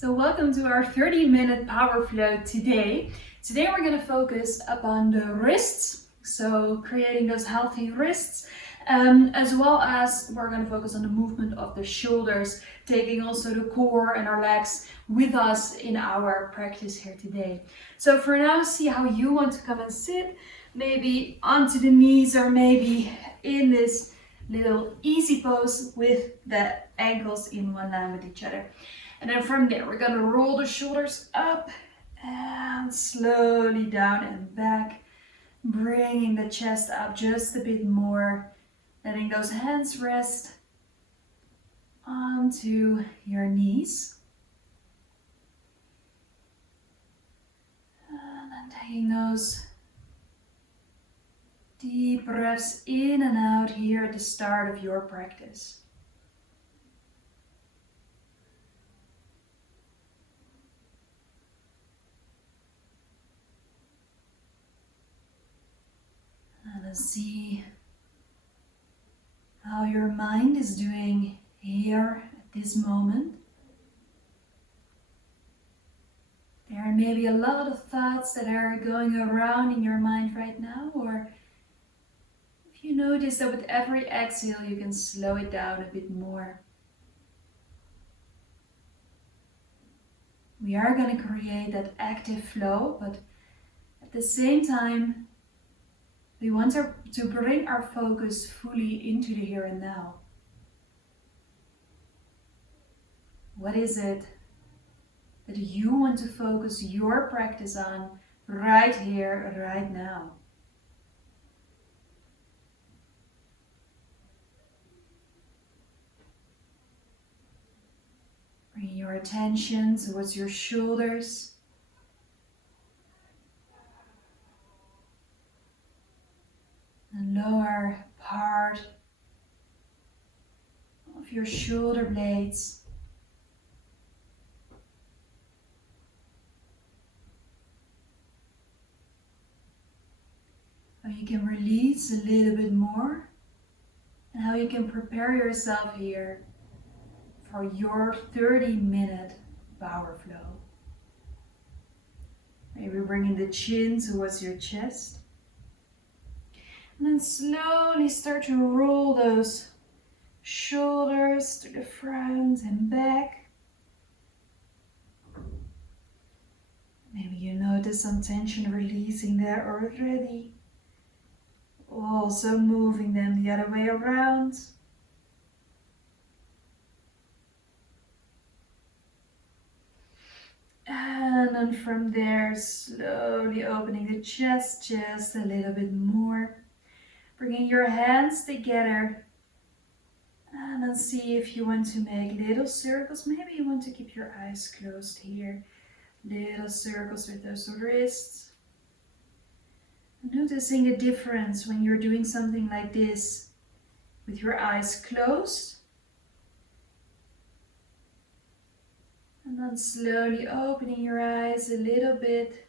So welcome to our 30-minute power flow today. Today we're going to focus upon the wrists, so creating those healthy wrists, as well as we're going to focus on the movement of the shoulders, taking also the core and our legs with us in our practice here today. So for now, see how you want to come and sit, maybe onto the knees or maybe in this little easy pose with the ankles in one line with each other. And then from there, we're going to roll the shoulders up and slowly down and back, bringing the chest up just a bit more, letting those hands rest onto your knees. And then taking those deep breaths in and out here at the start of your practice. And see how your mind is doing here at this moment. There are maybe a lot of thoughts that are going around in your mind right now, or if you notice that with every exhale you can slow it down a bit more. We are going to create that active flow, but at the same time we want to bring our focus fully into the here and now. What is it that you want to focus your practice on right here, right now? Bring your attention towards your shoulders. The lower part of your shoulder blades. How you can release a little bit more, and how you can prepare yourself here for your 30-minute power flow. Maybe bringing the chin towards your chest. And then slowly start to roll those shoulders to the front and back. Maybe you notice some tension releasing there already. Also moving them the other way around. And then from there, slowly opening the chest just a little bit more. Bringing your hands together, and then see if you want to make little circles. Maybe you want to keep your eyes closed here. Little circles with those wrists. Noticing the difference when you're doing something like this with your eyes closed. And then slowly opening your eyes a little bit,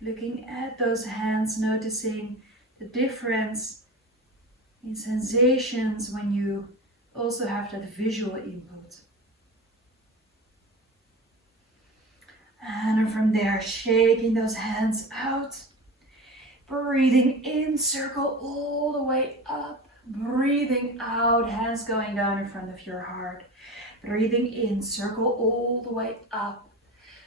looking at those hands, noticing the difference in sensations when you also have that visual input. And from there, shaking those hands out. Breathing in, circle all the way up. Breathing out, hands going down in front of your heart. Breathing in, circle all the way up.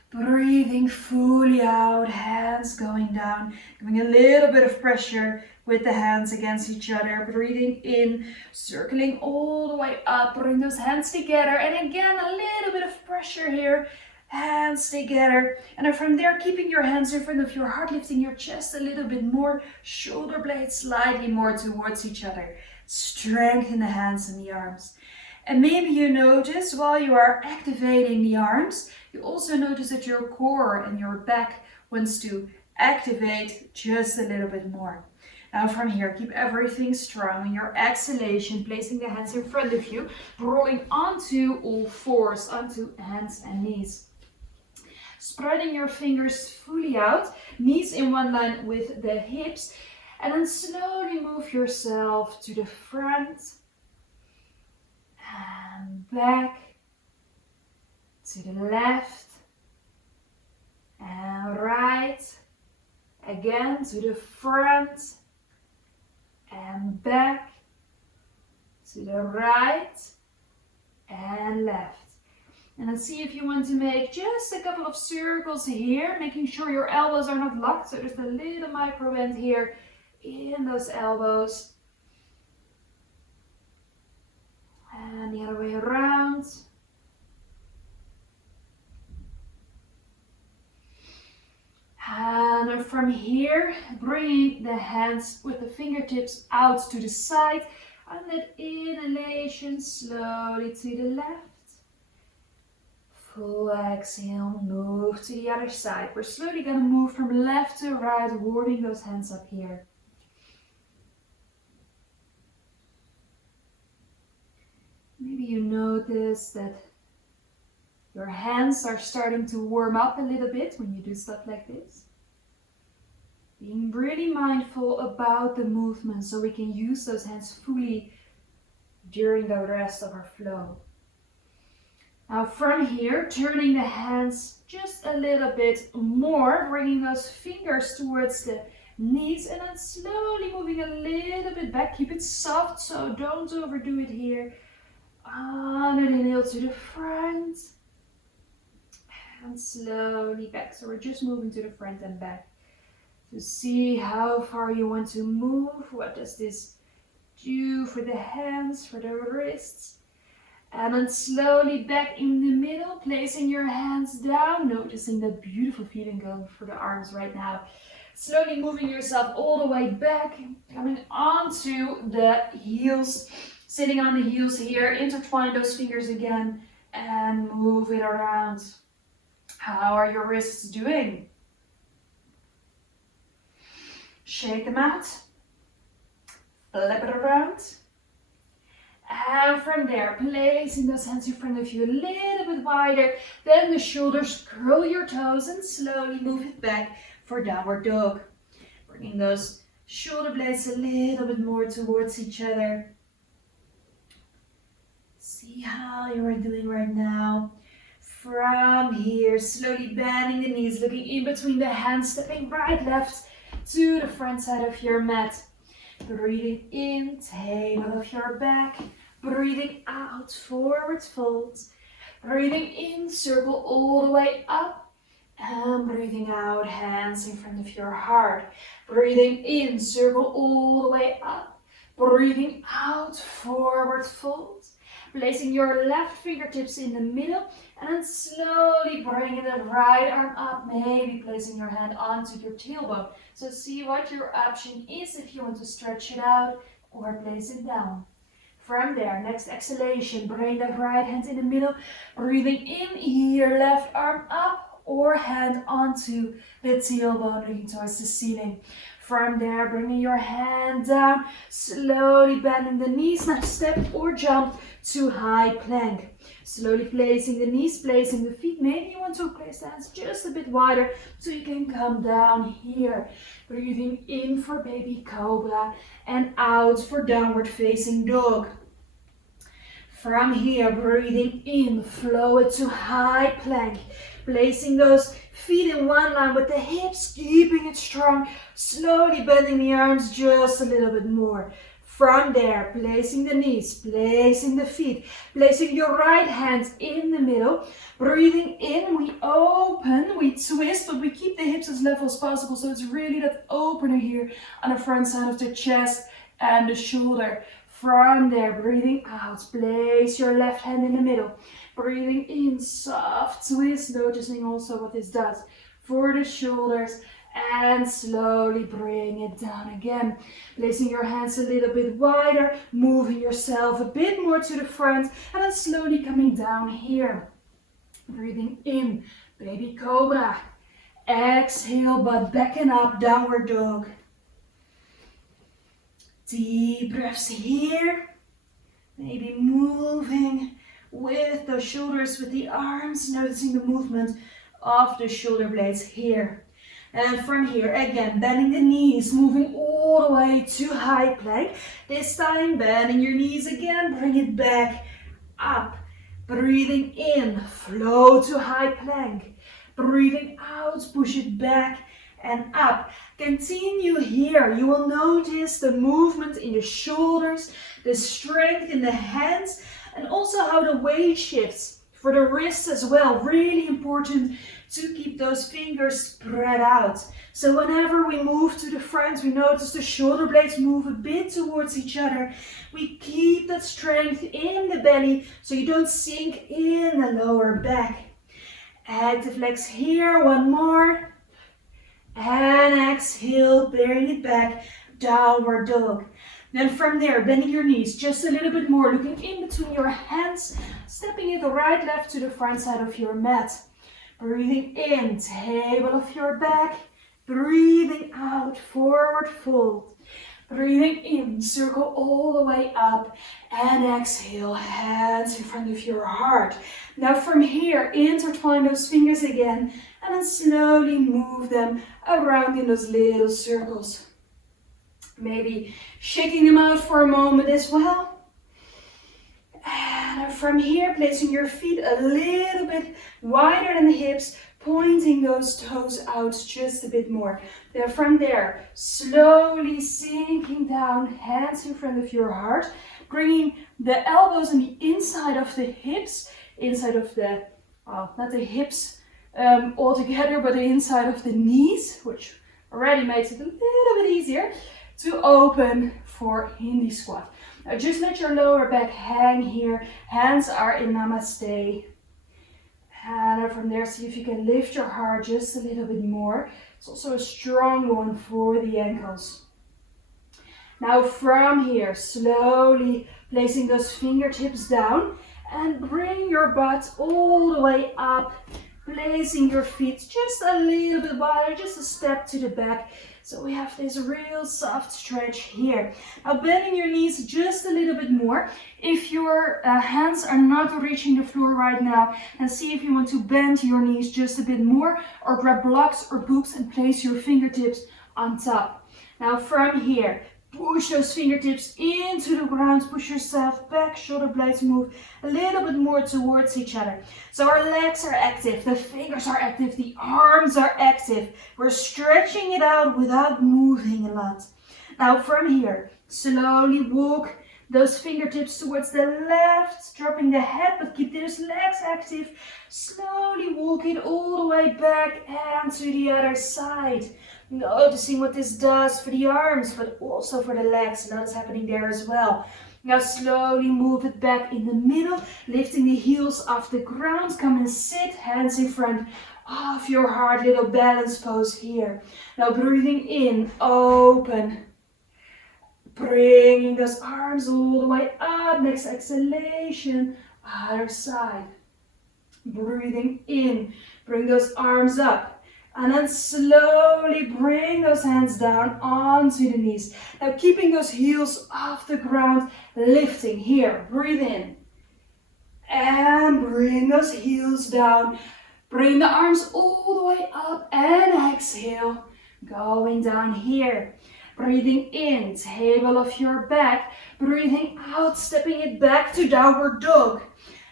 Breathing fully out, hands going down, giving a little bit of pressure with the hands against each other. Breathing in, circling all the way up, bring those hands together, and again a little bit of pressure here, hands together. And then from there, keeping your hands in front of your heart, lifting your chest a little bit more, shoulder blades slightly more towards each other. Strengthen the hands and the arms. And maybe you notice while you are activating the arms, you also notice that your core and your back wants to activate just a little bit more. Now from here, keep everything strong. In your exhalation, placing the hands in front of you, rolling onto all fours, onto hands and knees. Spreading your fingers fully out, knees in one line with the hips, and then slowly move yourself to the front and back, to the left again to the front and back, to the right and left. And let's see if you want to make just a couple of circles here, making sure your elbows are not locked, so there's a little micro bend here in those elbows. And the other way around. And from here, bringing the hands with the fingertips out to the side. And that inhalation slowly to the left. Full exhale, move to the other side. We're slowly going to move from left to right, warming those hands up here. Maybe you notice that your hands are starting to warm up a little bit when you do stuff like this. Being really mindful about the movement so we can use those hands fully during the rest of our flow. Now from here, turning the hands just a little bit more, bringing those fingers towards the knees and then slowly moving a little bit back. Keep it soft, so don't overdo it here. On an inhale to the front and slowly back. So we're just moving to the front and back. To see how far you want to move. What does this do for the hands, for the wrists? And then slowly back in the middle, placing your hands down, noticing that beautiful feeling going for the arms right now. Slowly moving yourself all the way back, coming onto the heels, sitting on the heels here, intertwine those fingers again and move it around. How are your wrists doing? Shake them out, flip it around. And from there, placing those hands in front of you a little bit wider. Then the shoulders, curl your toes and slowly move it back for downward dog. Bringing those shoulder blades a little bit more towards each other. See how you are doing right now. From here, slowly bending the knees, looking in between the hands, stepping right, left to the front side of your mat. Breathing in, table of your back. Breathing out, forward fold. Breathing in, circle all the way up. And breathing out, hands in front of your heart. Breathing in, circle all the way up. Breathing out, forward fold. Placing your left fingertips in the middle. And then slowly bringing the right arm up. Maybe placing your hand onto your tailbone. So see what your option is if you want to stretch it out or place it down. From there, next exhalation, bring the right hand in the middle. Breathing in here, left arm up or hand onto the tailbone, looking towards the ceiling. From there, bringing your hand down, slowly bending the knees, now step or jump to high plank. Slowly placing the knees, placing the feet. Maybe you want to place the hands just a bit wider so you can come down here. Breathing in for baby cobra and out for downward facing dog. From here, breathing in, flow it to high plank. Placing those feet in one line with the hips, keeping it strong. Slowly bending the arms just a little bit more. From there, placing the knees, placing the feet, placing your right hand in the middle. Breathing in, we open, we twist, but we keep the hips as level as possible. So it's really that opener here on the front side of the chest and the shoulder. From there, breathing out, place your left hand in the middle. Breathing in, soft twist, noticing also what this does for the shoulders. And slowly bring it down again. Placing your hands a little bit wider, moving yourself a bit more to the front, and then slowly coming down here. Breathing in, baby cobra. Exhale, butt back and up, downward dog. Deep breaths here. Maybe moving with the shoulders, with the arms, noticing the movement of the shoulder blades here. And from here, again, bending the knees, moving all the way to high plank. This time, bending your knees again, bring it back up. Breathing in, flow to high plank. Breathing out, push it back and up. Continue here. You will notice the movement in the shoulders, the strength in the hands, and also how the weight shifts for the wrists as well. Really important to keep those fingers spread out. So whenever we move to the front, we notice the shoulder blades move a bit towards each other. We keep that strength in the belly so you don't sink in the lower back. Active legs here, one more. And exhale, bring it back, downward dog. Then from there, bending your knees just a little bit more, looking in between your hands, stepping it right, left to the front side of your mat. Breathing in, table of your back. Breathing out, forward fold. Breathing in, circle all the way up. And exhale, hands in front of your heart. Now from here, intertwine those fingers again. And then slowly move them around in those little circles. Maybe shaking them out for a moment as well. And from here, placing your feet a little bit wider than the hips, pointing those toes out just a bit more. Then from there, slowly sinking down, hands in front of your heart, bringing the elbows on the inside of the hips, inside of the, well, not the hips all together, but the inside of the knees, which already makes it a little bit easier to open for Hindi squat. Now just let your lower back hang here. Hands are in Namaste. And from there, see if you can lift your heart just a little bit more. It's also a strong one for the ankles. Now from here, slowly placing those fingertips down and bring your butt all the way up, placing your feet just a little bit wider, just a step to the back. So we have this real soft stretch here. Now bending your knees just a little bit more. If your hands are not reaching the floor right now, and see if you want to bend your knees just a bit more, or grab blocks or books and place your fingertips on top. Now from here, push those fingertips into the ground, push yourself back, shoulder blades move a little bit more towards each other. So our legs are active, the fingers are active, the arms are active. We're stretching it out without moving a lot. Now from here, slowly walk those fingertips towards the left, dropping the head, but keep those legs active. Slowly walk it all the way back and to the other side. Noticing what this does for the arms, but also for the legs. A lot is happening there as well. Now slowly move it back in the middle, lifting the heels off the ground. Come and sit, hands in front of your heart, little balance pose here. Now breathing in, open. Bringing those arms all the way up. Next exhalation, other side. Breathing in, bring those arms up. And then slowly bring those hands down onto the knees. Now keeping those heels off the ground, lifting here. Breathe in. And bring those heels down. Bring the arms all the way up and exhale. Going down here. Breathing in, table of your back. Breathing out, stepping it back to downward dog.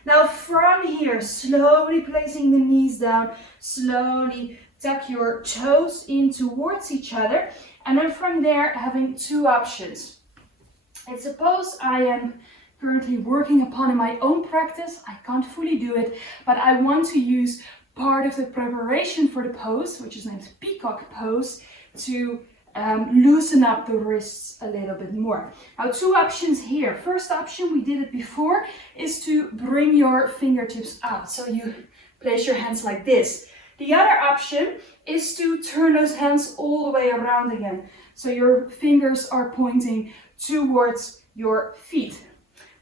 Now from here, slowly placing the knees down, slowly tuck your toes in towards each other, and then from there having two options. It's a pose I am currently working upon in my own practice. I can't fully do it, but I want to use part of the preparation for the pose, which is named peacock pose, to loosen up the wrists a little bit more. Now two options here. First option, we did it before, is to bring your fingertips out. So you place your hands like this. The other option is to turn those hands all the way around again. So your fingers are pointing towards your feet.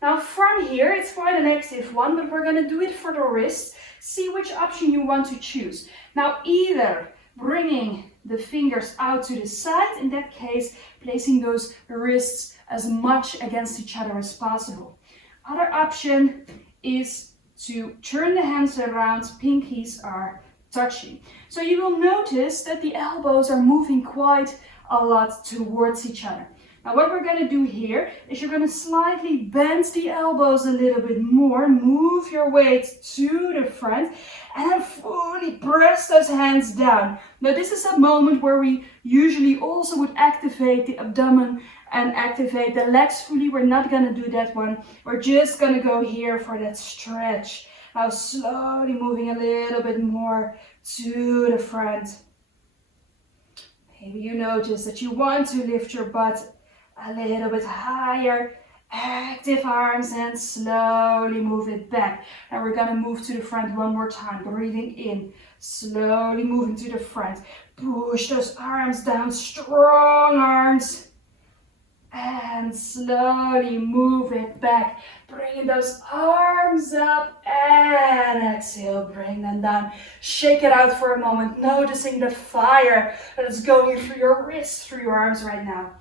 Now from here, it's quite an active one, but we're going to do it for the wrists. See which option you want to choose. Now either bringing the fingers out to the side, in that case, placing those wrists as much against each other as possible. Other option is to turn the hands around, pinkies are touching. So you will notice that the elbows are moving quite a lot towards each other. Now what we're going to do here is you're going to slightly bend the elbows a little bit more, move your weight to the front, and then fully press those hands down. Now this is a moment where we usually also would activate the abdomen and activate the legs fully. We're not going to do that one. We're just going to go here for that stretch. Now slowly moving a little bit more to the front. Maybe you notice that you want to lift your butt a little bit higher. Active arms and slowly move it back. And we're going to move to the front one more time. Breathing in, slowly moving to the front. Push those arms down, strong arms. And slowly move it back. Bringing those arms up and exhale, bring them down. Shake it out for a moment, noticing the fire that is going through your wrists, through your arms right now.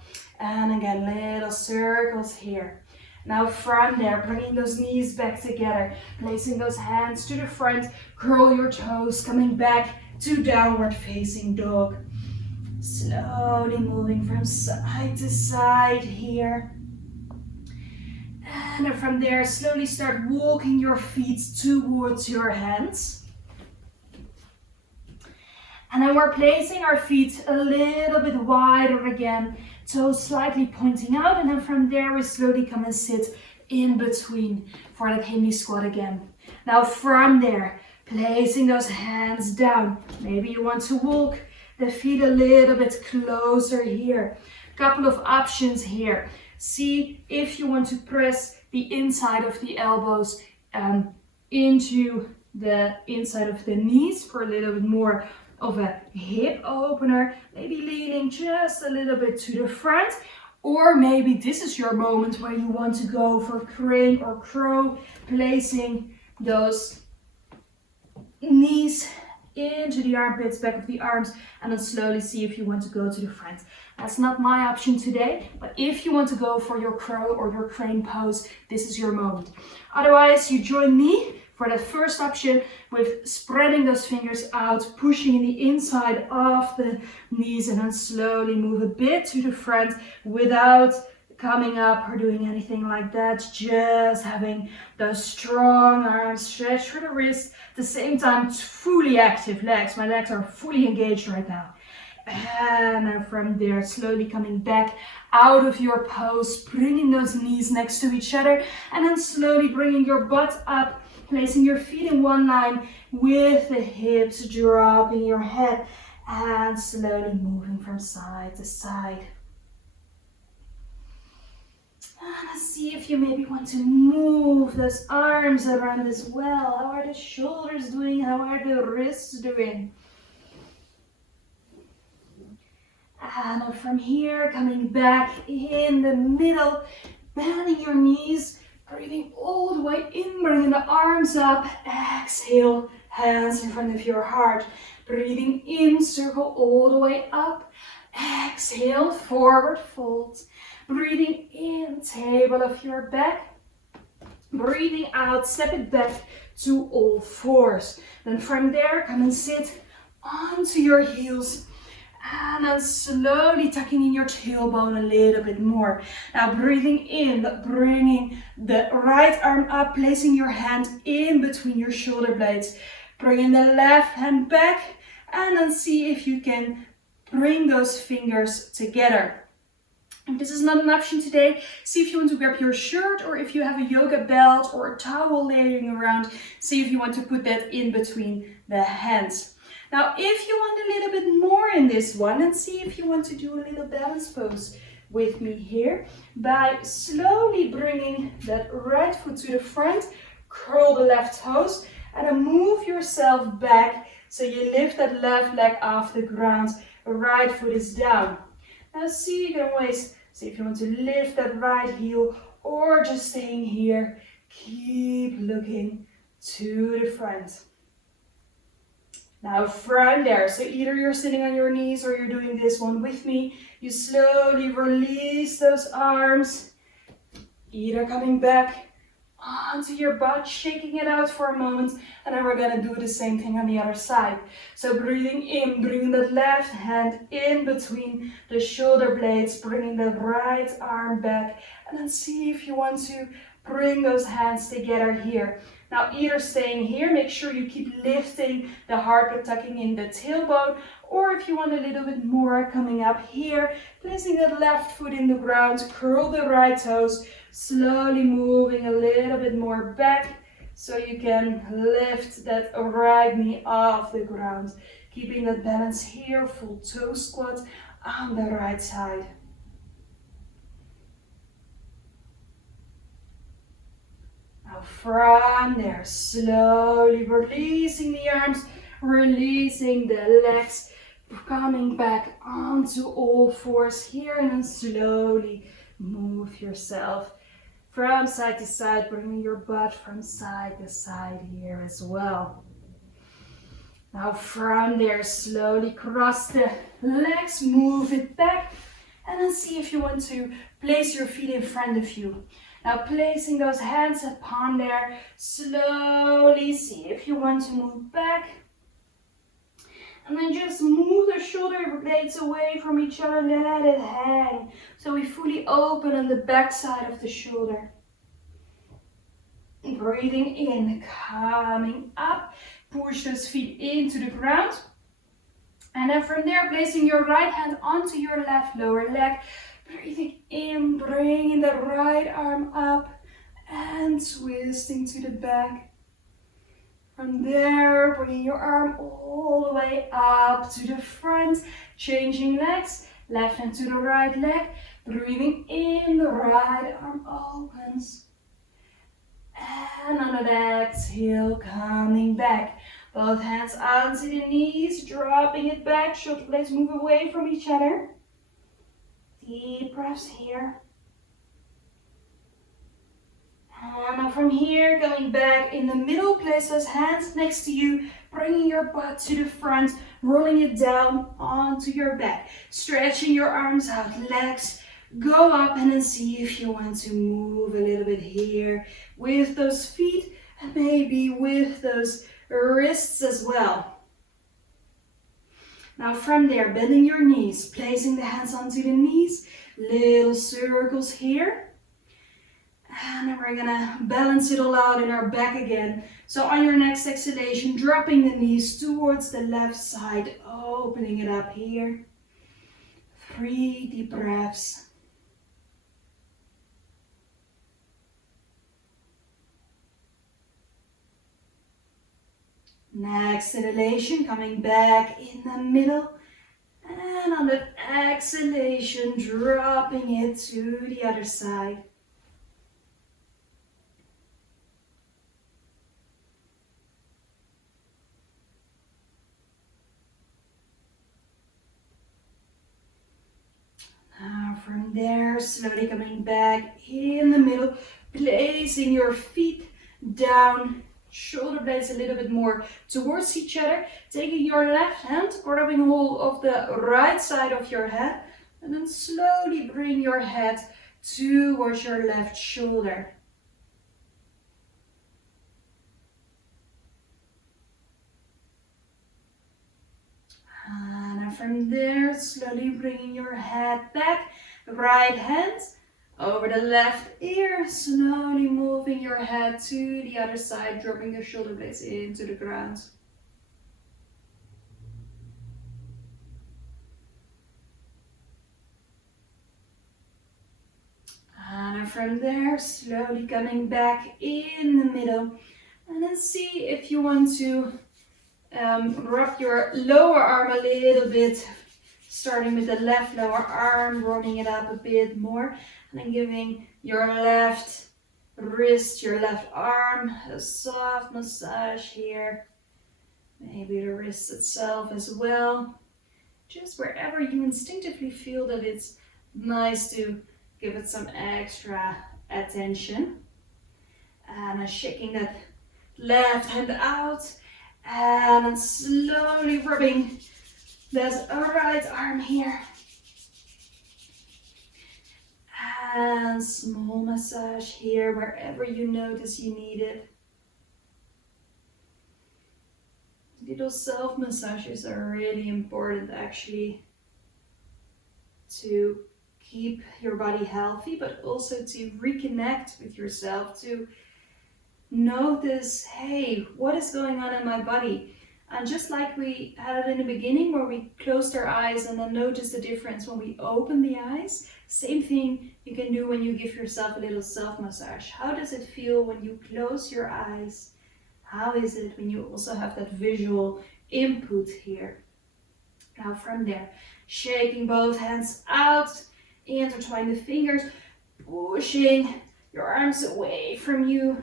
And again, little circles here. Now from there, bringing those knees back together, placing those hands to the front, curl your toes, coming back to downward facing dog. Slowly moving from side to side here. And then from there, slowly start walking your feet towards your hands. And then we're placing our feet a little bit wider again, toes slightly pointing out. And then from there, we slowly come and sit in between for that Hindi squat again. Now from there, placing those hands down. Maybe you want to walk the feet a little bit closer here. Couple of options here. See if you want to press the inside of the elbows into the inside of the knees for a little bit more of a hip opener. Maybe leaning just a little bit to the front. Or maybe this is your moment where you want to go for crane or crow, placing those knees into the armpits, back of the arms, and then slowly see if you want to go to the front. That's not my option today, but if you want to go for your crow or your crane pose, this is your moment. Otherwise, you join me for that first option with spreading those fingers out, pushing in the inside of the knees, and then slowly move a bit to the front without coming up or doing anything like that. Just having those strong arms, stretch for the wrist. At the same time, fully active legs. My legs are fully engaged right now. And then from there, slowly coming back out of your pose, bringing those knees next to each other, and then slowly bringing your butt up, placing your feet in one line with the hips, dropping your head, and slowly moving from side to side. Let's see if you maybe want to move those arms around as well. How are the shoulders doing? How are the wrists doing? And from here, coming back in the middle, bending your knees, breathing all the way in, bringing the arms up. Exhale, hands in front of your heart. Breathing in, circle all the way up. Exhale, forward fold. Breathing in, table of your back. Breathing out, step it back to all fours. Then from there, come and sit onto your heels. And then slowly tucking in your tailbone a little bit more. Now breathing in, bringing the right arm up, placing your hand in between your shoulder blades. Bringing the left hand back, and then see if you can bring those fingers together. If this is not an option today, see if you want to grab your shirt, or if you have a yoga belt or a towel laying around, see if you want to put that in between the hands. Now, if you want a little bit more in this one, and see if you want to do a little balance pose with me here, by slowly bringing that right foot to the front, curl the left toes, and then move yourself back so you lift that left leg off the ground, right foot is down. Now see, you can always see if you want to lift that right heel, or just staying here, keep looking to the front. Now from there, so either you're sitting on your knees or you're doing this one with me, you slowly release those arms, either coming back onto your butt, shaking it out for a moment, and then we're gonna do the same thing on the other side. So breathing in, bringing that left hand in between the shoulder blades, bringing the right arm back, and then see if you want to bring those hands together here. Now either staying here, make sure you keep lifting the heart but tucking in the tailbone, or if you want a little bit more, coming up here, placing that left foot in the ground, curl the right toes, slowly moving a little bit more back so you can lift that right knee off the ground. Keeping that balance here, full toe squat on the right side. Now from there, slowly releasing the arms, releasing the legs, coming back onto all fours here, and then slowly move yourself from side to side, bringing your butt from side to side here as well. Now from there, slowly cross the legs, move it back, and then see if you want to place your feet in front of you. Now placing those hands upon there, slowly see if you want to move back. And then just move the shoulder blades away from each other, let it hang. So we fully open on the back side of the shoulder. Breathing in, coming up, push those feet into the ground. And then from there, placing your right hand onto your left lower leg. Breathing in, bringing the right arm up and twisting to the back. From there, bringing your arm all the way up to the front, changing legs, left hand to the right leg, breathing in, the right arm opens. And on the exhale, coming back. Both hands onto the knees, dropping it back, shoulder blades move away from each other. Deep breaths here. And now from here, going back in the middle, place those hands next to you, bringing your butt to the front, rolling it down onto your back, stretching your arms out, legs go up, and then see if you want to move a little bit here with those feet and maybe with those wrists as well. Now from there, bending your knees, placing the hands onto the knees, little circles here. And then we're gonna balance it all out in our back again. So on your next exhalation, dropping the knees towards the left side, opening it up here. 3 deep breaths. Next exhalation, coming back in the middle. And on the exhalation, dropping it to the other side. Now from there, slowly coming back in the middle, placing your feet down, shoulder blades a little bit more towards each other, taking your left hand, grabbing hold of the right side of your head, and then slowly bring your head towards your left shoulder. And from there, slowly bringing your head back, right hand over the left ear, slowly moving your head to the other side, dropping the shoulder blades into the ground. And from there, slowly coming back in the middle, and then see if you want to wrap your lower arm a little bit, starting with the left lower arm, rolling it up a bit more, and then giving your left wrist, your left arm a soft massage here. Maybe the wrist itself as well. Just wherever you instinctively feel that it's nice to give it some extra attention. And shaking that left hand out. And then slowly rubbing that right arm here. And small massage here wherever you notice you need it. Little self massages are really important actually to keep your body healthy, but also to reconnect with yourself, to notice, hey, what is going on in my body? And just like we had it in the beginning where we closed our eyes and then noticed the difference when we open the eyes, same thing you can do when you give yourself a little self-massage. How does it feel when you close your eyes? How is it when you also have that visual input here? Now from there, shaking both hands out, intertwine the fingers, pushing your arms away from you.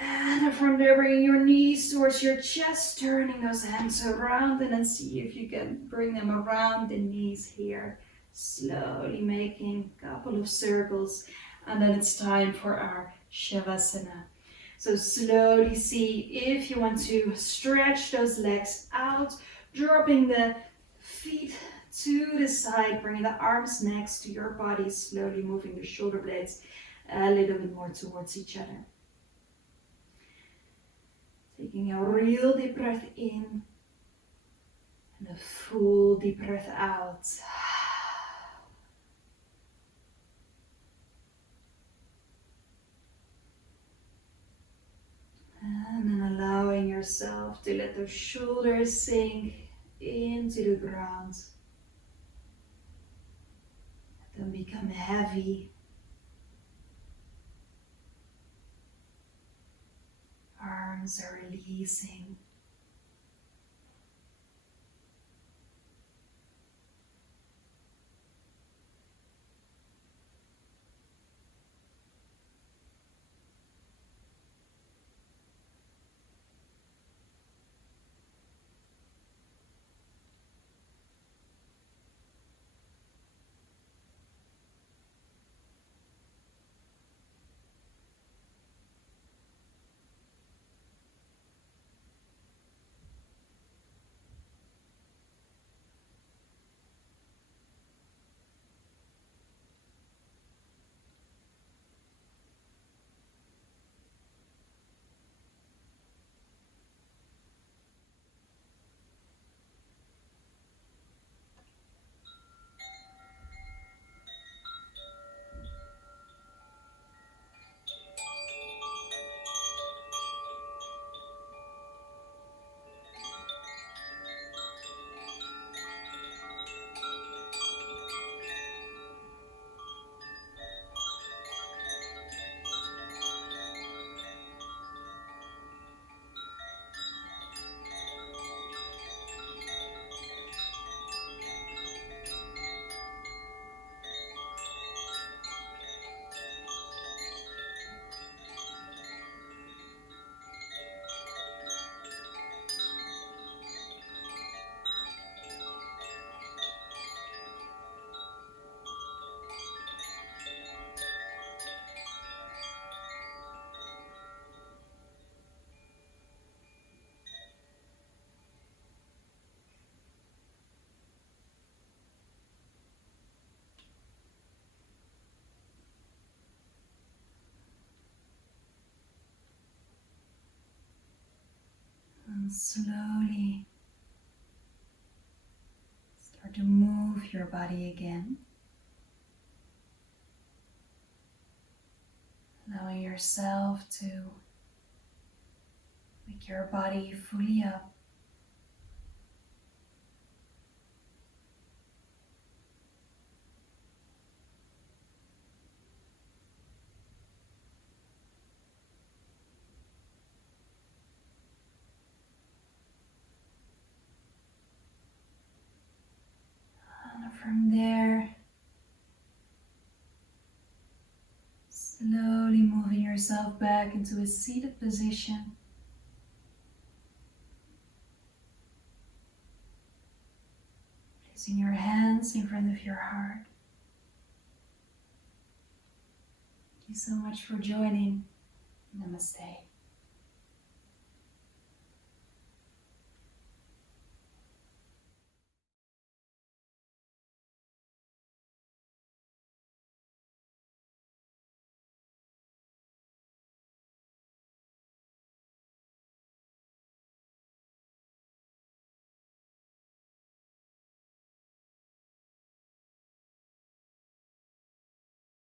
And from there, bringing your knees towards your chest, turning those hands around, and then see if you can bring them around the knees here. Slowly making a couple of circles, and then it's time for our Shavasana. So slowly see if you want to stretch those legs out, dropping the feet to the side, bringing the arms next to your body, slowly moving the shoulder blades a little bit more towards each other. Taking a real deep breath in and a full deep breath out. And then allowing yourself to let those shoulders sink into the ground. Let them become heavy. Arms are releasing. And slowly start to move your body again. Allowing yourself to wake your body fully up. And from there, slowly moving yourself back into a seated position. Placing your hands in front of your heart. Thank you so much for joining. Namaste.